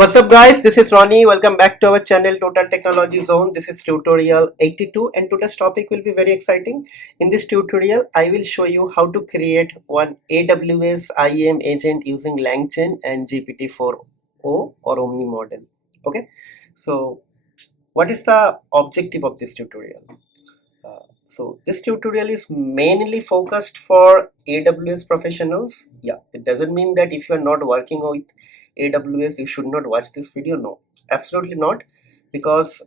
What's up guys, this is Ronnie. Welcome back to our channel Total Technology Zone. This is tutorial 82 and today's topic will be very exciting. In this tutorial, I will show you how to create one AWS Iam agent using LangChain and GPT-4o or Omni model. Okay, so what is the objective of this tutorial? So this tutorial is mainly focused for AWS professionals. Yeah, it doesn't mean that if you are not working with AWS you should not watch this video. No, absolutely not, because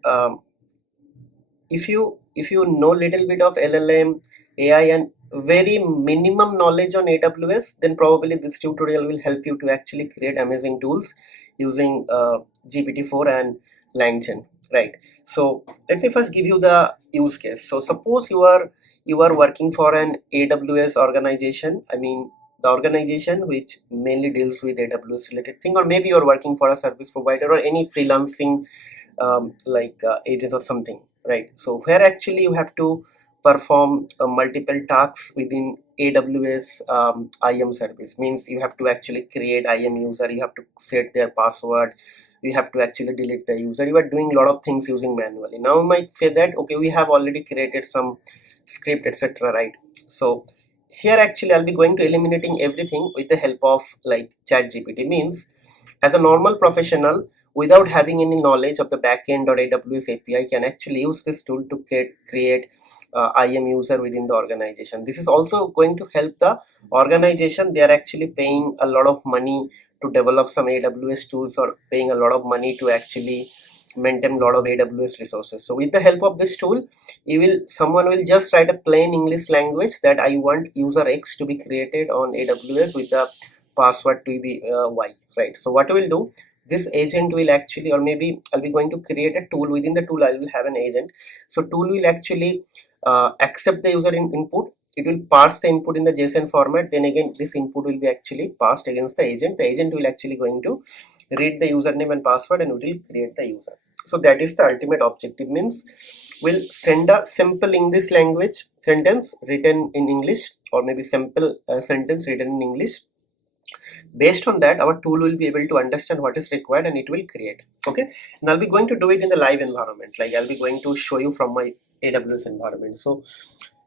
if you know little bit of LLM AI and very minimum knowledge on AWS, then probably this tutorial will help you to actually create amazing tools using GPT-4 and LangChain, right? So let me first give you the use case. So suppose you are working for an AWS organization. I mean the organization which mainly deals with AWS related thing, or maybe you are working for a service provider or any freelancing agents or something, right? So where actually you have to perform multiple tasks within AWS Iam service. Means you have to actually create Iam user, you have to set their password, you have to actually delete the user. You are doing a lot of things using manually. Now you might say that okay, we have already created some script, etc., right? So here actually I'll be going to eliminating everything with the help of like ChatGPT. Means as a normal professional without having any knowledge of the backend or AWS API can actually use this tool to create Iam user within the organization. This is also going to help the organization. They are actually paying a lot of money to develop some AWS tools or paying a lot of money to actually maintain a lot of AWS resources. So with the help of this tool, someone will just write a plain English language that I want user X to be created on AWS with the password to be Y, right? So what we'll do, this agent will actually, or maybe I'll be going to create a tool. Within the tool I will have an agent. So tool will actually accept the user input. It will parse the input in the JSON format. Then again this input will be actually passed against the agent. The agent will actually going to read the username and password and it will create the user. So that is the ultimate objective. Means we'll send a simple English language sentence written in English, or maybe simple sentence written in English. Based on that, our tool will be able to understand what is required and it will create. Okay, and I'll be going to do it in the live environment. Like I'll be going to show you from my AWS environment. So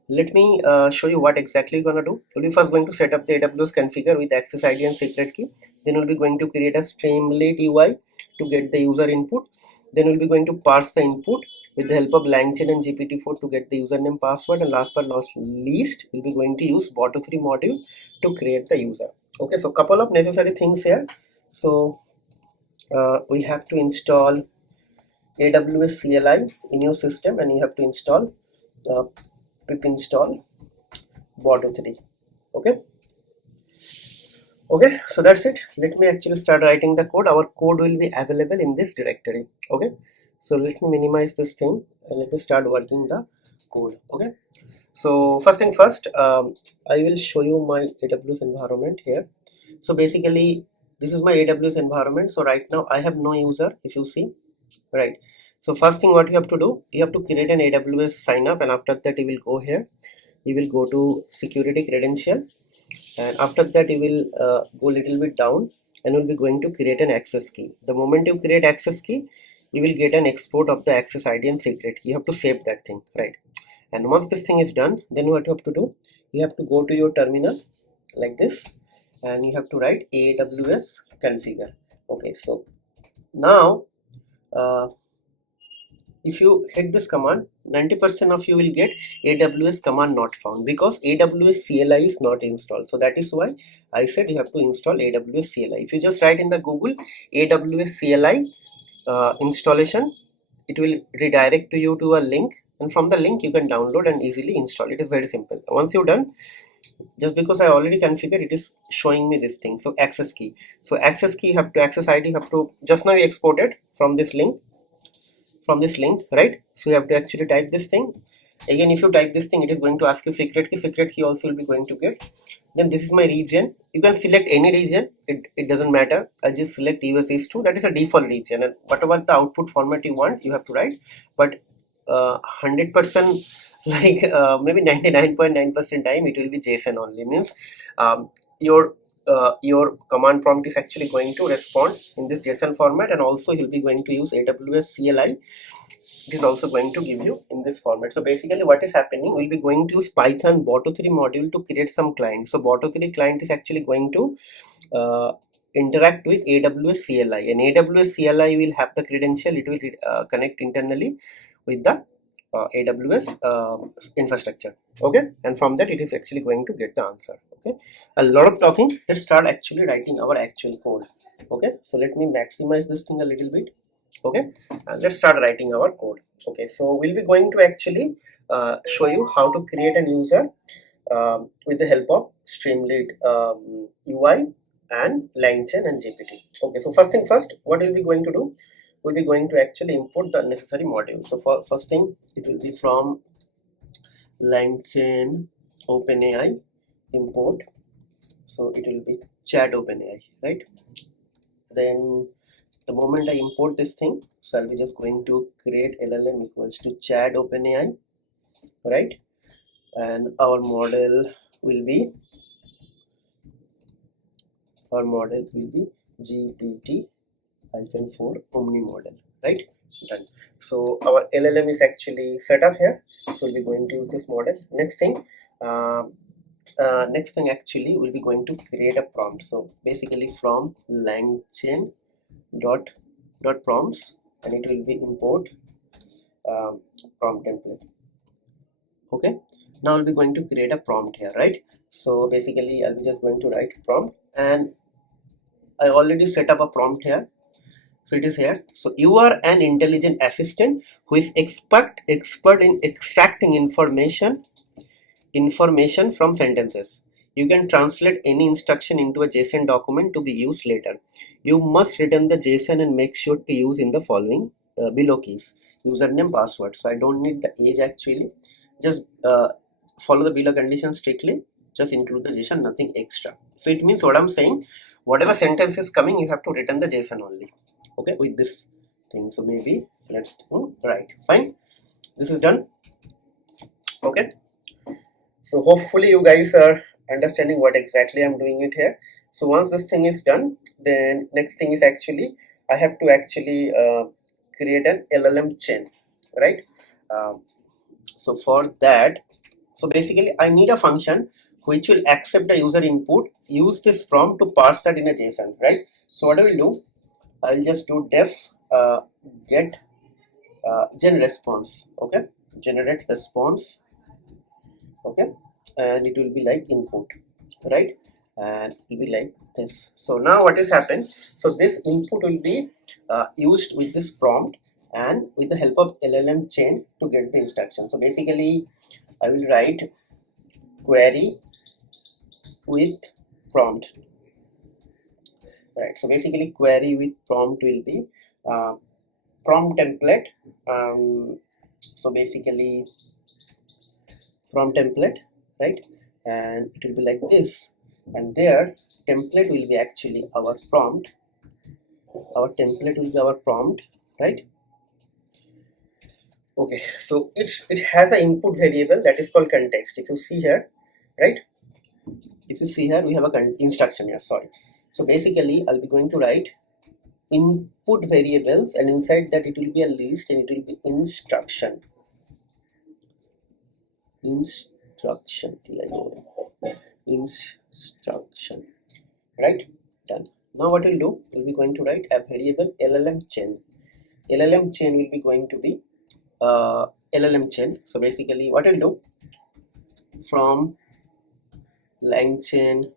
let me show you what exactly you're gonna do. We'll be first going to set up the AWS configure with access ID and secret key. Then we'll be going to create a Streamlit UI to get the user input. Then we'll be going to parse the input with the help of LangChain and GPT-4 to get the username, password, and last but not least, we'll be going to use bot3 module to create the user. Okay, so couple of necessary things here. So we have to install AWS CLI in your system, and you have to install pip install bot3. Okay, so that's it. Let me actually start writing the code. Our code will be available in this directory. Okay, so let me minimize this thing and let me start working the code. Okay, so first thing first, I will show you my AWS environment here. So basically this is my AWS environment. So right now I have no user, if you see, right? So first thing what you have to do, you have to create an AWS sign up, and after that you will go here, you will go to security credential, and after that you will go a little bit down and will be going to create an access key. The moment you create access key, you will get an export of the access ID and secret key. You have to save that thing, right? And once this thing is done, then what you have to do, you have to go to your terminal like this, and you have to write AWS configure. Okay, so now if you hit this command, 90% of you will get AWS command not found, because AWS CLI is not installed. So that is why I said you have to install AWS CLI. If you just write in the Google AWS CLI installation, it will redirect to you to a link, and from the link you can download and easily install. It is very simple. Once you're done, just because I already configured, it is showing me this thing. So access key. So access key, you have to access ID, you have to just now you exported from this link, right? So you have to actually type this thing. Again, if you type this thing, it is going to ask you secret key. Secret key also will be going to get. Then this is my region. You can select any region. It doesn't matter. I just select US East 2. That is a default region, and whatever the output format you want, you have to write. But 100% like maybe 99.9% time it will be JSON only. Means your your command prompt is actually going to respond in this JSON format, and also you'll be going to use AWS CLI. It is also going to give you in this format. So basically what is happening, we'll be going to use Python Boto3 module to create some client. So Boto3 client is actually going to interact with AWS CLI, and AWS CLI will have the credential. It will connect internally with the AWS infrastructure. Okay, and from that it is actually going to get the answer. Okay, a lot of talking. Let's start actually writing our actual code. Okay, so let me maximize this thing a little bit. Okay, let's start writing our code. Okay, so we'll be going to actually show you how to create an user with the help of Streamlit UI and LangChain and GPT. Okay, so first thing first, what we'll be going to do, we'll be going to actually import the necessary module. So for first thing, it will be from LangChain OpenAI import. So it will be chat OpenAI, right? Then the moment I import this thing, so I'll be just going to create LLM equals to chat OpenAI, right? And our model will be GPT-4 Omni model, right? Done. So our LLM is actually set up here, so we'll be going to use this model. Next thing actually we'll be going to create a prompt. So basically from LangChain dot prompts, and it will be import prompt template. Okay, now I'll be going to create a prompt here, right? So basically I'll be just going to write prompt, and I already set up a prompt here. So it is here. So you are an intelligent assistant who is expert in extracting information from sentences. You can translate any instruction into a JSON document to be used later. You must return the JSON and make sure to use in the following below keys: username, password. So I don't need the age actually. Just follow the below conditions strictly. Just include the JSON, nothing extra. So it means what I'm saying, whatever sentence is coming, you have to return the JSON only. Okay, with this thing. So maybe let's right. Fine. This is done. Okay. So hopefully you guys are understanding what exactly I'm doing it here. So once this thing is done, then next thing is actually I have to actually create an LLM chain, right? So for that, so basically I need a function which will accept the user input, use this prompt to parse that in a JSON, right? So what I will do, I'll just do def get gen response. Okay, generate response. Okay, and it will be like input, right? And it will be like this. So now what is happened, so this input will be used with this prompt and with the help of LLM chain to get the instruction. So basically I will write query with prompt, right? So basically query with prompt will be prompt template. So basically prompt template, right? And it will be like this, and their template will be actually our prompt. Our template will be our prompt, right? Okay, so it has an input variable that is called context. If you see here, right? If you see here, we have a instruction here. Sorry. So basically, I'll be going to write input variables, and inside that it will be a list, and it will be instruction. Instruction, right? Done. Now what we'll do, we'll be going to write a variable LLM chain. LLM chain will be going to be LLM chain. So basically what we'll do, from LangChain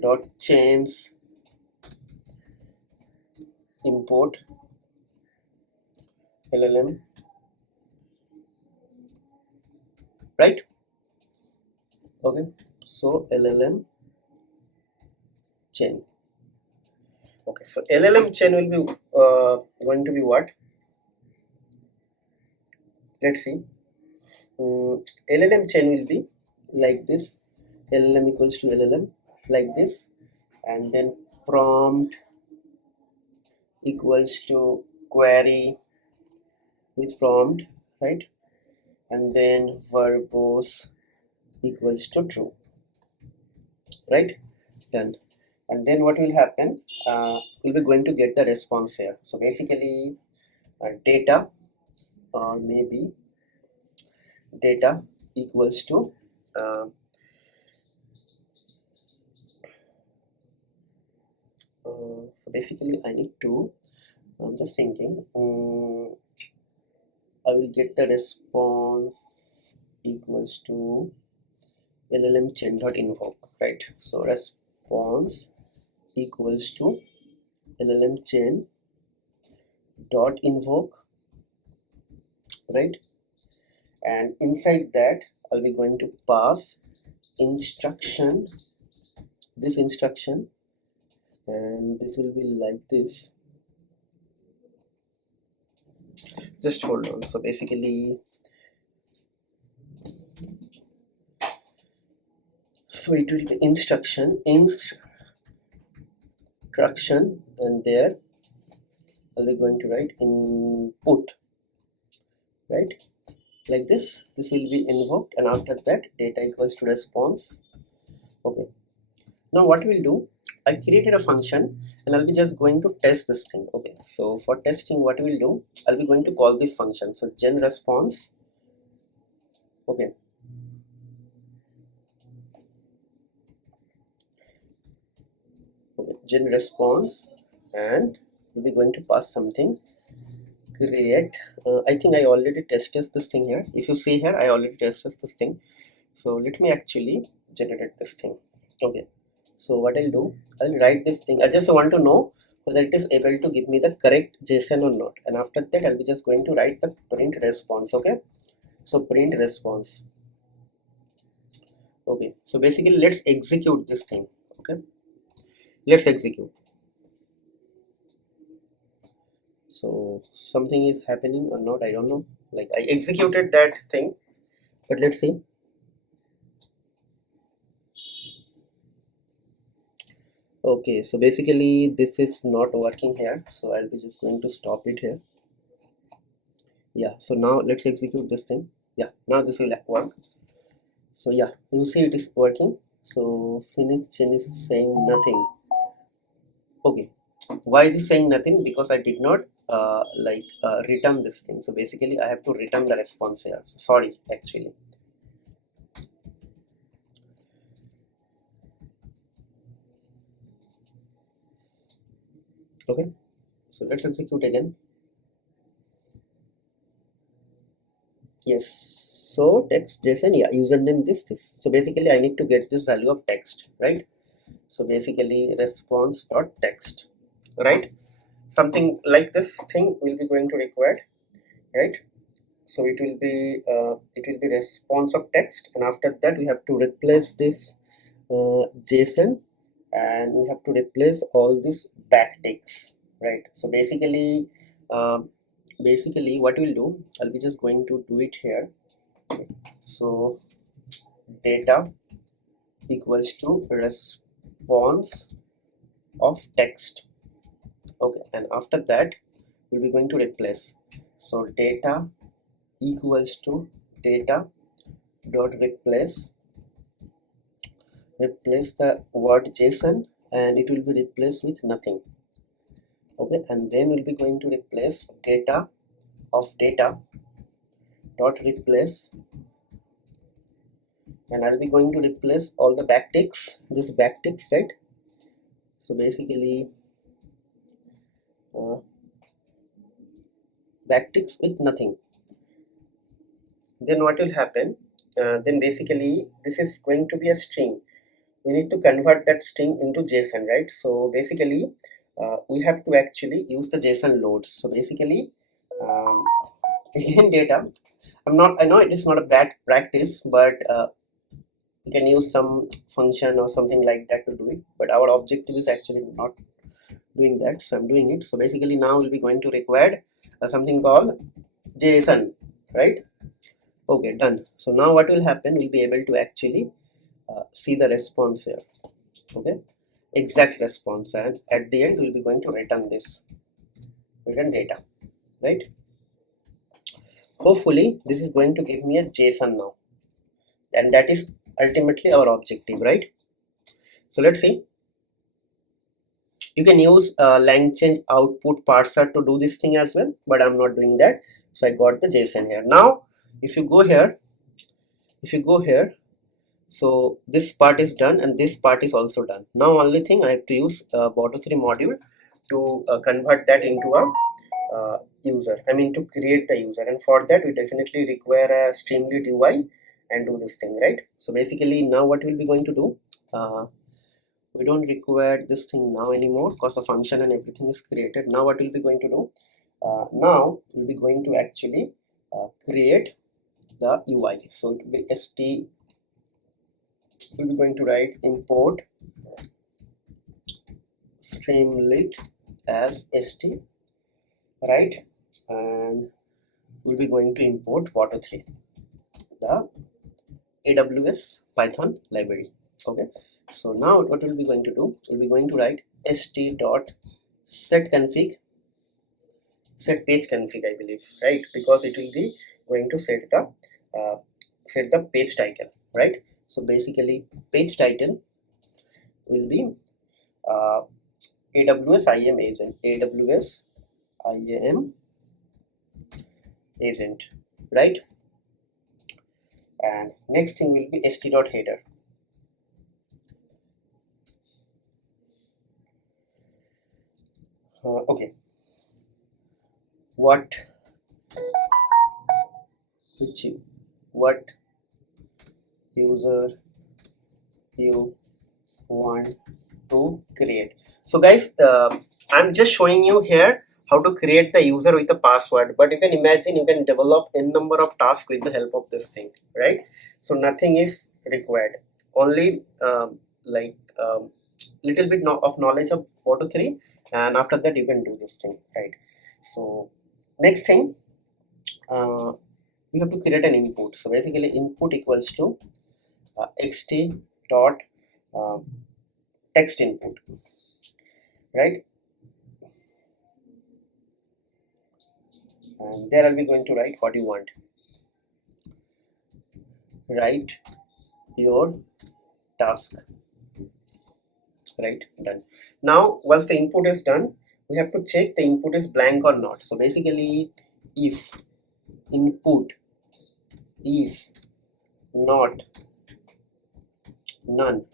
dot chains import LLM, right? Okay, so LLM chain. Okay, so LLM chain will be going to be what? Let's see. LLM chain will be like this. LLM equals to LLM like this, and then prompt equals to query with prompt, right? And then verbose equals to true, right? Done. and then what will happen, we'll be going to get the response here. So basically data, or maybe data equals to uh, so basically I need to, I'm just thinking, I will get the response equals to LLM-chain.invoke, right? So response equals to LLM-chain.invoke, right? And inside that I'll be going to pass instruction, this instruction, and this will be like this. Just hold on. So basically, so it will be instruction, and there I'll be going to write input, right? Like this. This will be invoked, and after that data equals to response. Okay. Now what we'll do, I created a function and I'll be just going to test this thing. Okay, so for testing, what we'll do, I'll be going to call this function. So gen response. Okay, gen response, and we'll be going to pass something, create. I think I already tested this thing here. If you see here, I already tested this thing. So let me actually generate this thing. Okay, so what I'll do, I'll write this thing. I just want to know whether it is able to give me the correct JSON or not, and after that I'll be just going to write the print response. Okay, so print response. Okay, so basically let's execute this thing. Okay, let's execute. So something is happening or not, I don't know. Like I executed that thing, but let's see. Okay, so basically this is not working here, so I'll be just going to stop it here. Yeah, so now let's execute this thing. Yeah, now this will work. So yeah, you see it is working. So finish chain is saying nothing. Okay, why is saying nothing? Because I did not return this thing. So basically I have to return the response here. So sorry, actually. Okay, so let's execute again. Yes, so text JSON, yeah, username this. So basically I need to get this value of text, right? So basically response dot text, right? Something like this thing will be going to require, right? So it will be response of text, and after that we have to replace this JSON, and we have to replace all these backticks, right? So basically what we'll do, I'll be just going to do it here. So data equals to response of text. Okay, and after that we'll be going to replace. So data equals to data dot replace the word JSON, and it will be replaced with nothing. Okay, and then we'll be going to replace data of data dot replace, and I'll be going to replace all the backticks, this backticks, right? So basically backticks with nothing. Then what will happen, then basically this is going to be a string. We need to convert that string into JSON, right? So basically we have to actually use the JSON loads. So basically in data, I know it is not a bad practice, but you can use some function or something like that to do it, but our objective is actually not doing that, so I'm doing it. So basically now we'll be going to require something called JSON, right? Okay, done. So now what will happen, we'll be able to actually see the response here. Okay, exact response, and at the end we'll be going to return this, return data, right? Hopefully this is going to give me a JSON now, and that is ultimately our objective, right? So let's see. You can use LangChain output parser to do this thing as well, but I'm not doing that. So I got the JSON here. Now if you go here, so this part is done and this part is also done. Now only thing I have to use Boto3 module to convert that into a user, I mean to create the user, and for that we definitely require a Streamlit UI and do this thing, right? So basically now what we'll be going to do, we don't require this thing now anymore because the function and everything is created. Now what we'll be going to do, now we'll be going to actually create the UI. So it will be st, we'll be going to write import Streamlit as st, right? And we'll be going to import Boto3, the AWS Python library. Okay, so now what we'll be going to do, we'll be going to write st.set config, set page config, I believe, right? Because it will be going to set the page title, right? So basically page title will be AWS Iam agent, AWS Iam agent, right? And next thing will be st.header. Okay, what user you want to create. So guys, I'm just showing you here how to create the user with a password, but you can imagine you can develop n number of tasks with the help of this thing, right? So nothing is required, only little bit of knowledge of Boto3, and after that you can do this thing, right? So next thing, you have to create an input. So basically input equals to xt dot text input, right? And there I'll be going to write what you want. Write your task, right? Done. Now once the input is done, we have to check the input is blank or not. So basically if input is not none,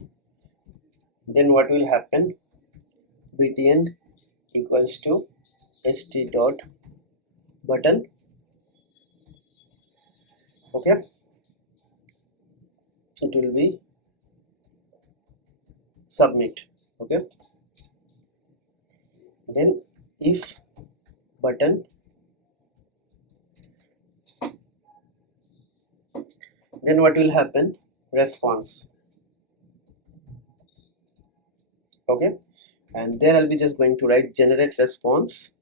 then what will happen, btn equals to st dot button. Okay, it will be submit. Okay, then if button, then what will happen, response. Okay, and there I'll be just going to write generate response,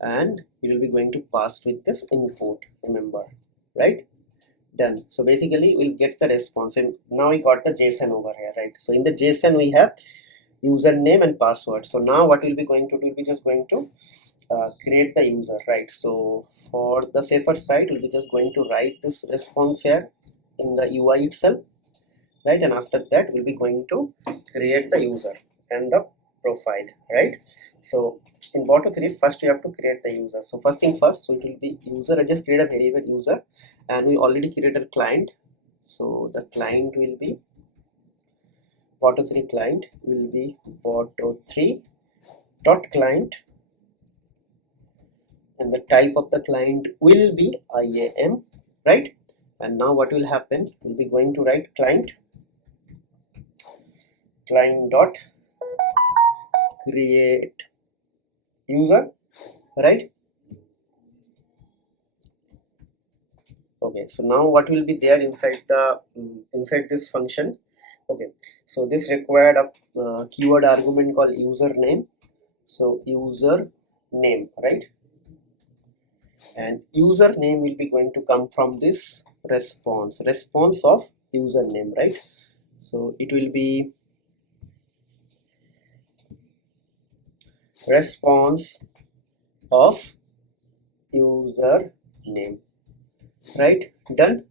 and it will be going to pass with this input, remember, right? Done. So basically we'll get the response, and now we got the JSON over here, right? So in the JSON we have username and password. So now what we'll be going to do, we'll be just going to create the user, right? So for the safer side, we'll be just going to write this response here in the UI itself, right? And after that we'll be going to create the user and the profile, right? So in Boto3, first we have to create the user. So first thing first, so it will be user. I just create a variable user, and we already created a client. So the client will be Boto3 client will be Boto3 dot client, and the type of the client will be IAM, right? And now what will happen, we'll be going to write client dot create user, right? Okay, so now what will be there inside the inside this function. Okay, so this required a keyword argument called username. So user name, right? And username will be going to come from this response of username, right? So it will be response of username, right? Done.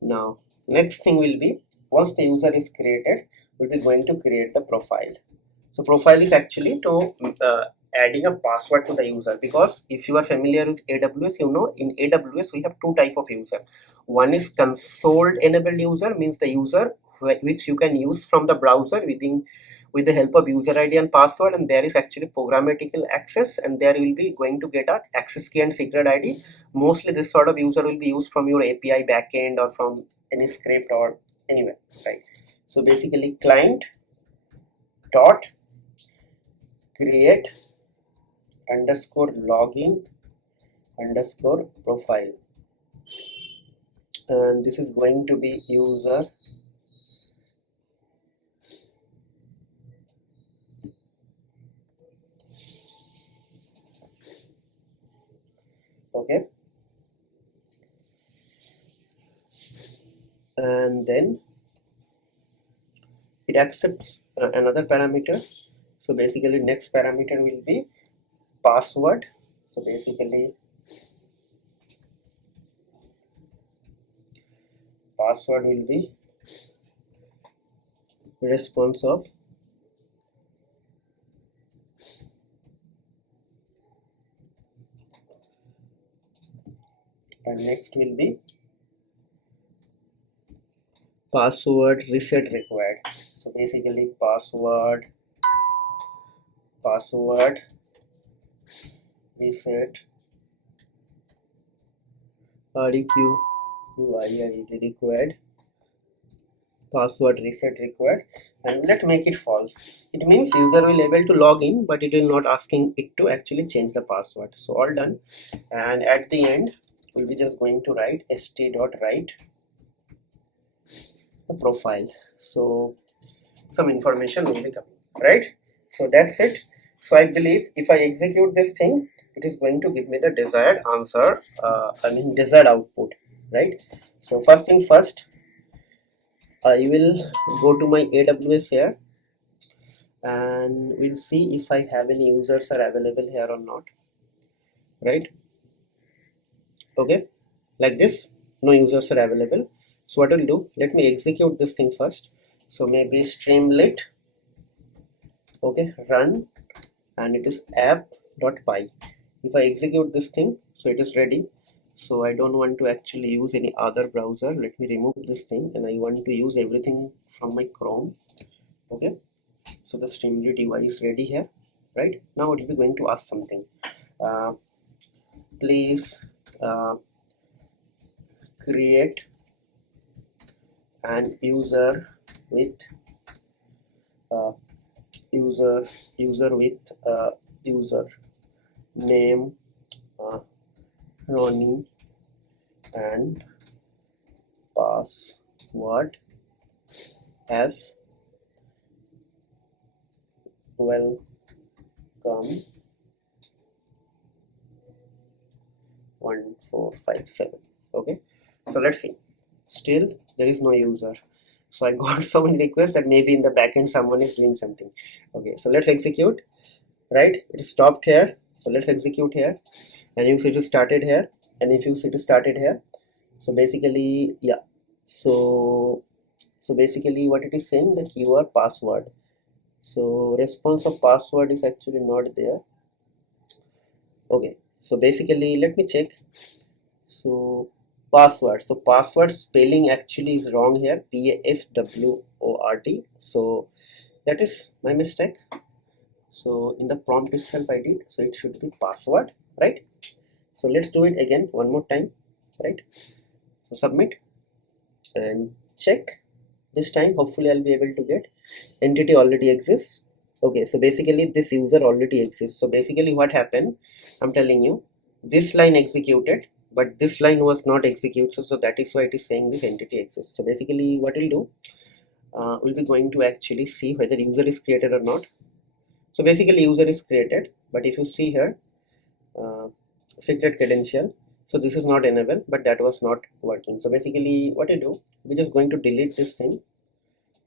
Now next thing will be, once the user is created, we'll be going to create the profile. So profile is actually to adding a password to the user, because if you are familiar with AWS, you know in AWS we have two type of user. One is console enabled user, means the user which you can use from the browser with the help of user ID and password, and there is actually programmatical access, and there will be going to get a access key and secret ID. Mostly this sort of user will be used from your API backend or from any script or anywhere, right? So basically client dot create underscore login underscore profile, and this is going to be user okay, and then it accepts another parameter. So basically next parameter will be password. So basically password will be response of and next will be password reset required. So basically password reset required, password reset required, and let make it false. It means user will able to log in, but it will not asking it to actually change the password. So all done, and at the end we'll be just going to write st.write the profile. So some information will be coming, right? So that's it. So I believe if I execute this thing, it is going to give me the desired answer, desired output, right? So first thing first, I will go to my AWS here, and we'll see if I have any users are available here or not, right? Okay, like this, no users are available. So what I'll do, let me execute this thing first. So maybe Streamlit, okay, run, and it is app.py. If I execute this thing, so it is ready. So I don't want to actually use any other browser. Let me remove this thing, and I want to use everything from my Chrome. Okay, so the Streamlit UI is ready here, right? Now it will be going to ask something. Please create an user with user name Ronnie and password as welcome 1457. Okay, so let's see. Still there is no user. So I got so many requests that maybe in the backend someone is doing something. Okay, so let's execute, right? It stopped here. So let's execute here, and you see it started here, and if you see it started here. So basically, yeah, so basically what it is saying, that your password, so response of password is actually not there. Okay, so basically let me check. So password, so password spelling actually is wrong here, PASWORD. So that is my mistake. So in the prompt itself I did, so it should be password, right? So let's do it again one more time, right? So submit and check. This time hopefully I'll be able to get entity already exists. Okay, so basically this user already exists. So basically what happened, I'm telling you, this line executed, but this line was not executed, so that is why it is saying this entity exists. So basically what we'll do, we'll be going to actually see whether user is created or not. So basically user is created, but if you see here, secret credential, so this is not enabled, but that was not working. So basically what you do, we're just going to delete this thing,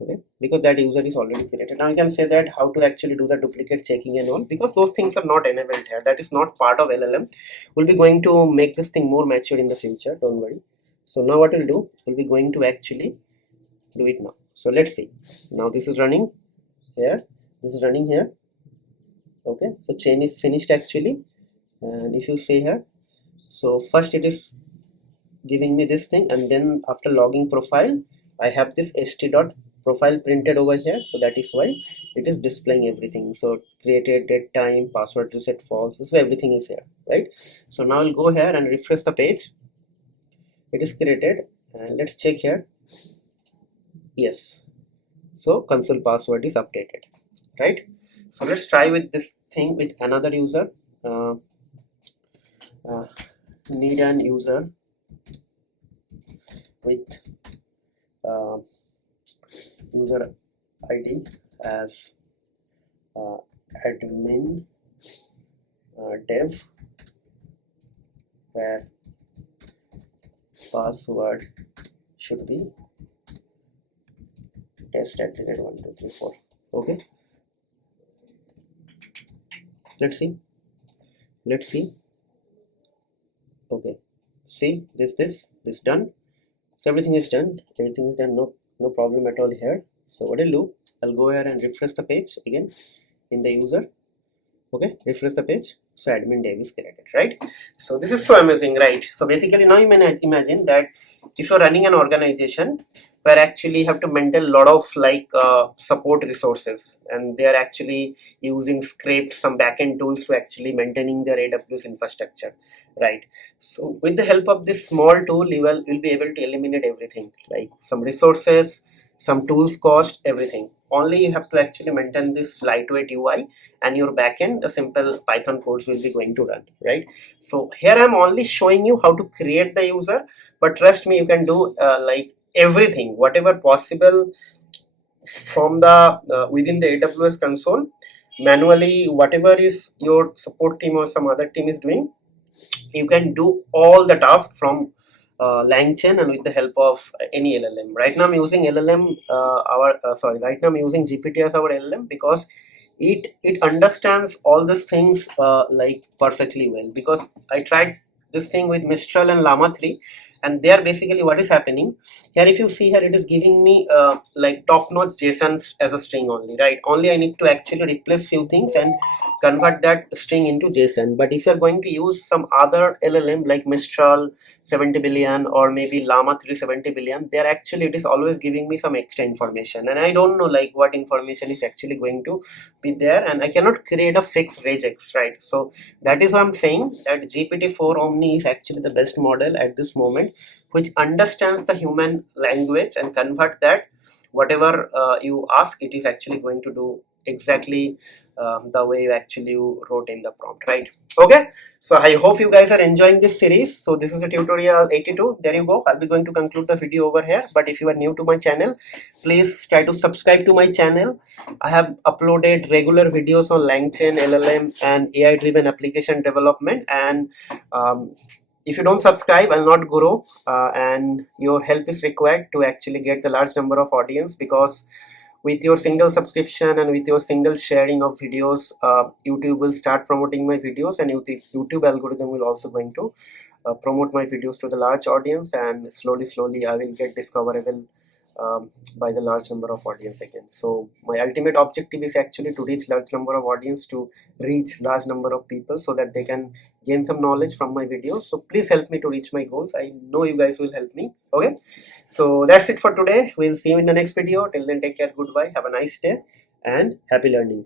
okay, because that user is already created. Now you can say that how to actually do the duplicate checking and all, because those things are not enabled here, that is not part of LLM. We'll be going to make this thing more mature in the future, don't worry. So now what we'll do, we'll be going to actually do it now. So let's see, now this is running here, this is running here. Okay, so chain is finished actually, and if you see here, so first it is giving me this thing, and then after logging profile I have this st.profile printed over here, so that is why it is displaying everything. So created, date, time, password reset, false, this is everything is here, right? So now I'll go here and refresh the page. It is created, and let's check here. Yes, so console password is updated, right? So let's try with this thing with another user. uh, uh, Need an user with uh, user ID as admin dev, where password should be test@123.4. Okay, let's see. Okay, see, this done. So everything is done, no problem at all here. So what I'll do, I'll go here and refresh the page again in the user. Okay, refresh the page. So admin dev is created, right? So this is so amazing, right? So basically now you may imagine that if you're running an organization where actually you have to maintain a lot of like support resources, and they are actually using scripts, some backend tools to actually maintaining their AWS infrastructure, right? So with the help of this small tool, you'll be able to eliminate everything, like some resources, some tools cost, everything. Only you have to actually maintain this lightweight UI, and your backend, the simple Python codes will be going to run, right? So here I'm only showing you how to create the user, but trust me, you can do like everything, whatever possible from the within the AWS console manually. Whatever is your support team or some other team is doing, you can do all the tasks from LangChain and with the help of any LLM. Right now I'm using LLM, right now I'm using GPT as our LLM, because it understands all these things like perfectly well, because I tried this thing with Mistral and Llama 3, and there basically what is happening here, if you see here, it is giving me like top-notch JSON as a string only, right? Only I need to actually replace few things and convert that string into JSON. But if you're going to use some other LLM like Mistral 70 billion or maybe Llama 370 billion, there actually it is always giving me some extra information, and I don't know like what information is actually going to be there, and I cannot create a fixed regex, right? So that is why I'm saying that GPT-4 Omni is actually the best model at this moment, which understands the human language and convert that whatever you ask, it is actually going to do exactly the way you wrote in the prompt, right? Okay, so I hope you guys are enjoying this series. So this is a tutorial 82. There you go. I'll be going to conclude the video over here, but if you are new to my channel, please try to subscribe to my channel. I have uploaded regular videos on LangChain, LLM and AI driven application development, and if you don't subscribe, I'll not grow, and your help is required to actually get the large number of audience, because with your single subscription and with your single sharing of videos, YouTube will start promoting my videos, and YouTube algorithm will also going to promote my videos to the large audience, and slowly I will get discoverable by the large number of audience again. So my ultimate objective is actually to reach large number of audience, to reach large number of people, so that they can gain some knowledge from my videos. So please help me to reach my goals. I know you guys will help me. Okay, so that's it for today. We'll see you in the next video. Till then, take care, goodbye, have a nice day, and happy learning.